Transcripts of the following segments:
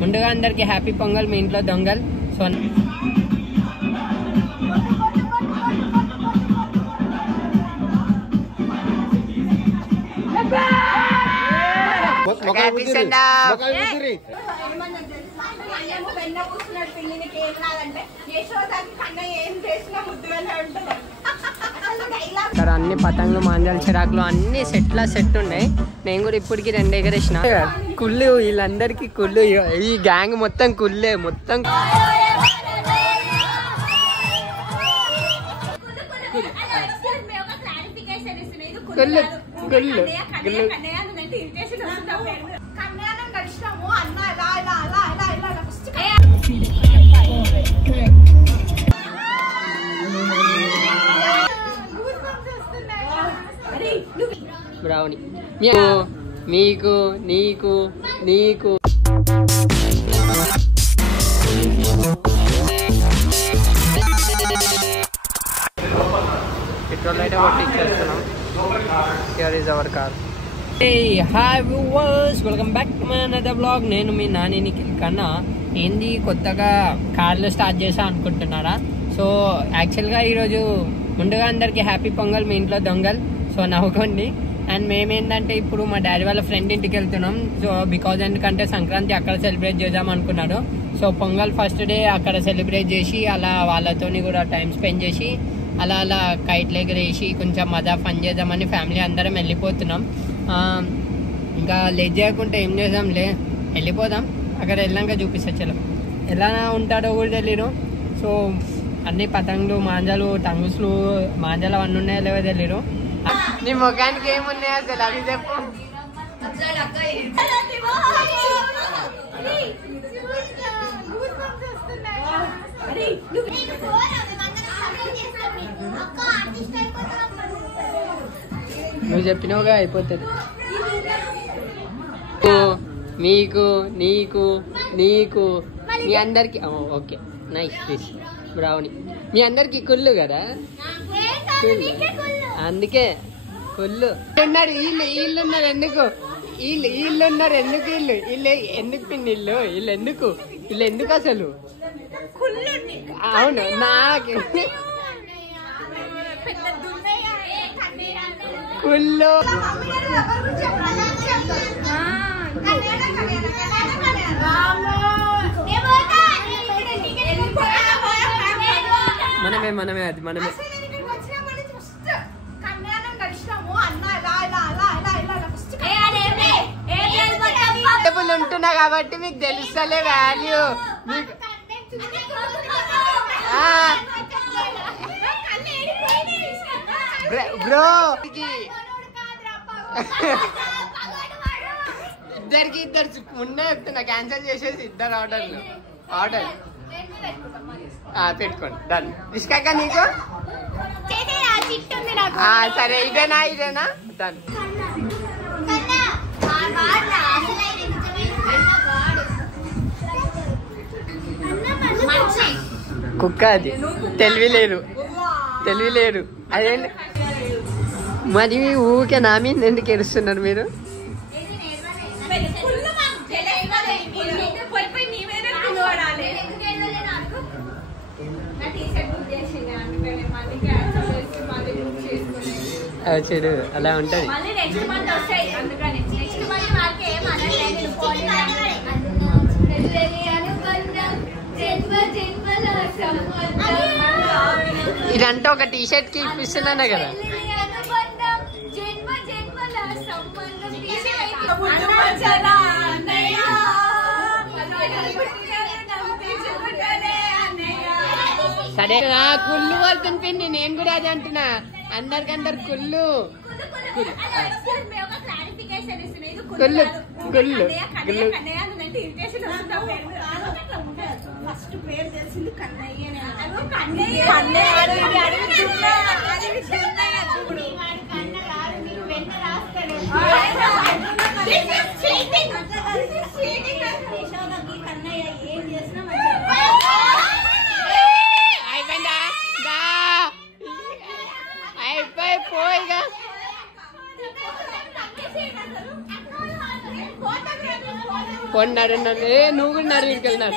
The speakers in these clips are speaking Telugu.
ముందుగా అందరికి హ్యాపీ పొంగల్, మీ ఇంట్లో దొంగల్. సో ఇక్కడ అన్ని పతంగులు, మాంజాలు, చిరాకులు అన్ని సెట్ ఉన్నాయి. నేను కూడా ఇప్పటికి 2 ఎగరేసిన. కుళ్ళు వీళ్ళందరికి కుళ్ళు, ఈ గ్యాంగ్ మొత్తం కుళ్ళే మొత్తం. కుళ్ళు కుళ్ళు కుళ్ళు బ్రౌనీ మీకు నీకు నీకు పెట్రోల్ అయితే కొట్టించేస్తున్నాం. Here is our car. Hi viewers, welcome back to my another vlog. నేను మీ నాని నిఖిల్ కన్నా. ఏంది కొత్తగా కార్లో స్టార్ట్ చేసా అనుకుంటున్నారా? సో యాక్చువల్గా ఈరోజు ముందుగా అందరికి హ్యాపీ పొంగల్, మీ ఇంట్లో దొంగల్. సో నవ్వుకోండి. అండ్ మేమేంటంటే ఇప్పుడు మా డాడీ వాళ్ళ ఫ్రెండ్ ఇంటికి వెళ్తున్నాం. సో బికాజ్ ఎందుకంటే సంక్రాంతి అక్కడ సెలబ్రేట్ చేద్దాం అనుకున్నాడు. సో పొంగల్ ఫస్ట్ డే అక్కడ సెలబ్రేట్ చేసి అలా వాళ్ళతోని కూడా టైం స్పెండ్ చేసి అలా కైట్లు ఎగరేసి కొంచెం మజా ఫన్ చేద్దామని ఫ్యామిలీ అందరం వెళ్ళిపోతున్నాం. ఇంకా లేట్ చేయకుండా ఏం చేద్దాంలే, వెళ్ళిపోదాం. అక్కడ వెళ్ళాక చూపిస్తా. చలో ఎలా ఉంటాడో కూడా తెలియదు. సో అన్ని పతంగులు, మాంజాలు, టంగుస్లు, మాంజాలు అవన్నీ ఉన్నాయో లేవో తెలియదు. నీ ముఖానికి ఏమున్నాయో అసలు అవి చెప్పు. నువ్వు చెప్పినవుగా అయిపోతుంది. మీకు నీకు నీకు మీ అందరికి ఓకే నైస్ ప్లీజ్ బ్రౌనీ. మీ అందరికి కుళ్ళు కదా, అందుకే కుళ్ళు ఉన్నారు. వీళ్ళు ఉన్నారు ఎందుకు? వీళ్ళు ఉన్నారు ఎందుకు? వీళ్ళు ఎందుకు పిన్ని? వీళ్ళు ఎందుకు అసలు? అవును నాకు కుళ్ళు. మనమే అది మనమే. ఉంటున్నా కాబట్టి మీకు తెలుస్తలే వాల్యూ. బ్రో ఇద్దరు ముందే చెప్తున్నా, క్యాన్సిల్ చేసేసి 2 ఆర్డర్ పెట్టుకోండి. డన్. ఇష్కాక నీకు సరే ఇదేనా డన్. కుక్క అది తెలివి లేదు అదే. మరి ఊరికే నా మీద ఎందుకు ఏడుస్తున్నారు మీరు? చెడు అలా ఉంటది. ఇదంతా ఒక టీషర్ట్ కి ఇప్పిస్తున్నాను కదా. సరే కదా, కుళ్ళు పడుతుంది పిన్ని. నేను కూడా అది అంటున్నా, అందరికందరు కుళ్ళు కుళ్ళు కుళ్ళు కుళ్ళు కుళ్ళు. ఫస్ట్ పేరు తెలిసింది కన్నయ్య. కన్నయ్య 1.5 నువ్వు కూడా నరు ఇడికెళ్ళినారు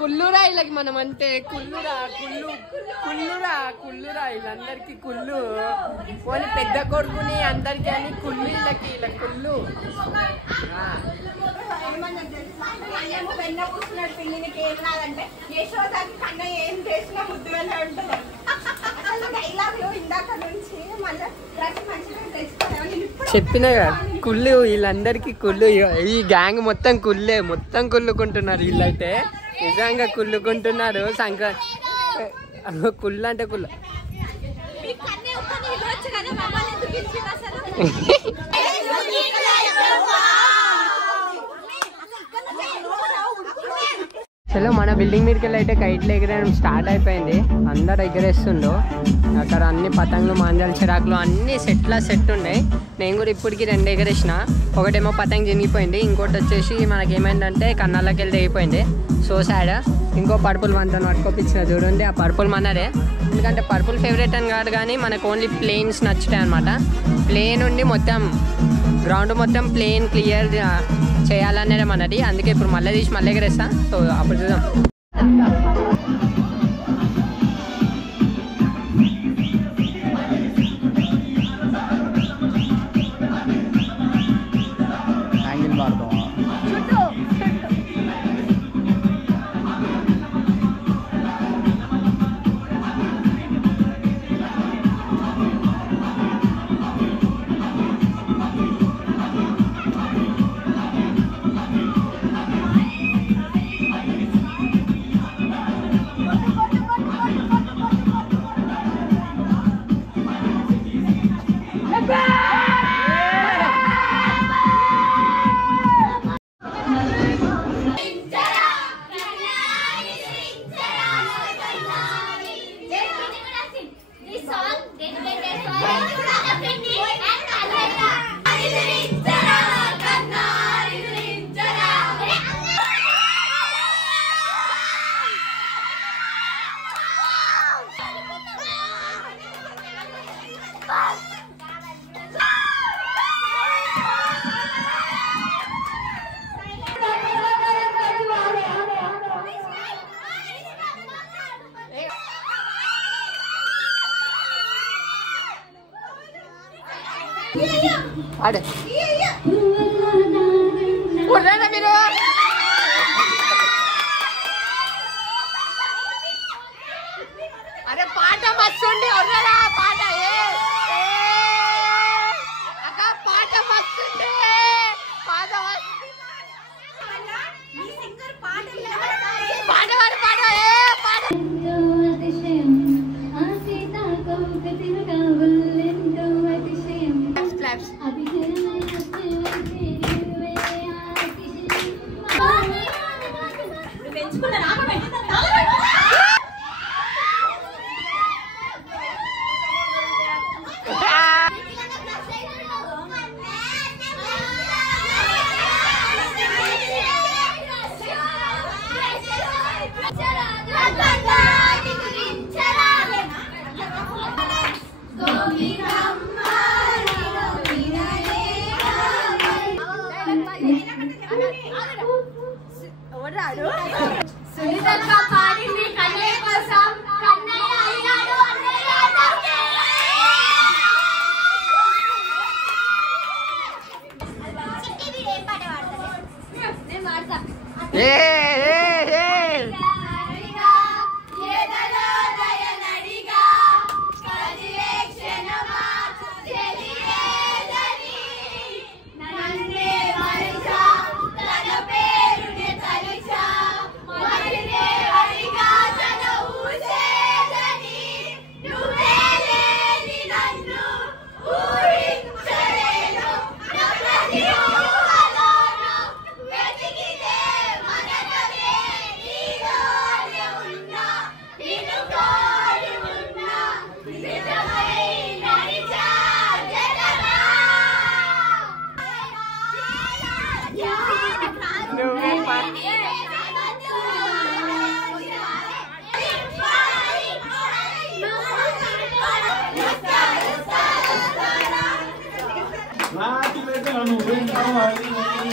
కుల్లురా వీళ్ళకి మనం అంటే కుల్లురా వీళ్ళందరికి కుళ్ళు పోనీ పెద్ద కొడుకుని అందరికి అని కుళ్ళు వీళ్ళకి కుళ్ళు చెప్పినగా కుళ్ళు వీళ్ళందరికి కుళ్ళు ఈ గ్యాంగ్ మొత్తం కుళ్ళే మొత్తం కుళ్ళుకుంటున్నారు వీళ్ళైతే నిజంగా కుళ్ళుకుంటున్నారు కుళ్ళు అంటే కుళ్ళు చలో మన బిల్డింగ్ మీదకి వెళ్ళి అయితే కైట్లు ఎగరేయడం స్టార్ట్ అయిపోయింది అందరు ఎగరేస్తుండో అక్కడ అన్ని పతంగులు మాంజాలు చిరాకులు అన్ని సెట్ ఉన్నాయి నేను కూడా ఇప్పటికి 2 ఎగరేసిన ఒకటేమో పతంగ్ చినిగిపోయింది ఇంకోటి వచ్చేసి మనకి ఏమైందంటే కన్నాళ్ళకి వెళ్ళి తెగిపోయింది సో సాడ్ ఇంకో పర్పుల్ మనతో పట్టుకోపించిన చూడండి ఆ పర్పుల్ మనదే ఎందుకంటే పర్పుల్ ఫేవరెట్ అని కాదు కానీ మనకు ఓన్లీ ప్లేన్స్ నచ్చుతాయి అనమాట ప్లేన్ ఉండి మొత్తం గ్రౌండ్ మొత్తం ప్లేన్ క్లియర్ చేయాలనేది మనది అందుకే ఇప్పుడు మళ్ళీ తీసి మళ్ళీ ఎగరేస్తా సో అప్పుడు చూద్దాం అడే మీరు అరే పాట మస్తుండి ఒర్రరా పాట అక్క పాట మస్తుండి పాట సునీతక్క పాడింది కన్నయ్య కోసం కన్నయ్య అయ్యాడు అన్నయ్య చిట్టిది ఏ పాట పాడతారు నేను పాడతా Lá que legal, não vem, calma aí.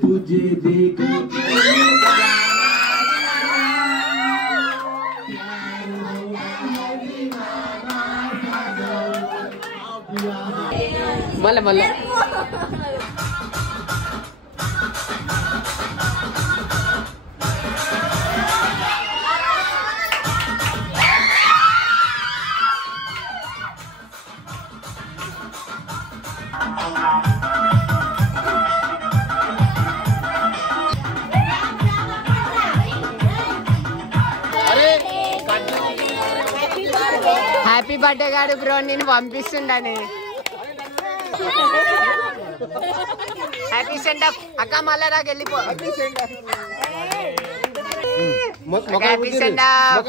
तुझे देखा మళ్ళా హ్యాపీ బర్త్డే గారు బ్రో, నేను పంపిస్తుండని. హ్యాపీ సెండ్ ఆఫ్ అక్క, మళ్ళా నాకు వెళ్ళిపో. Happy send off.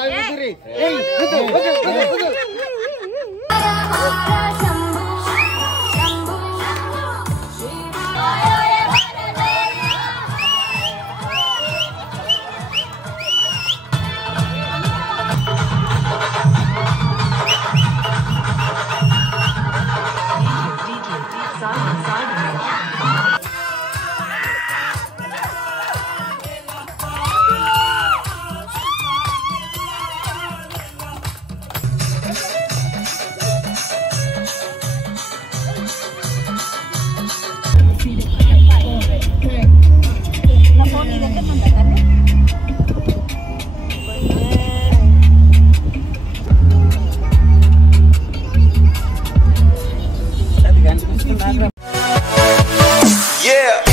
Yeah.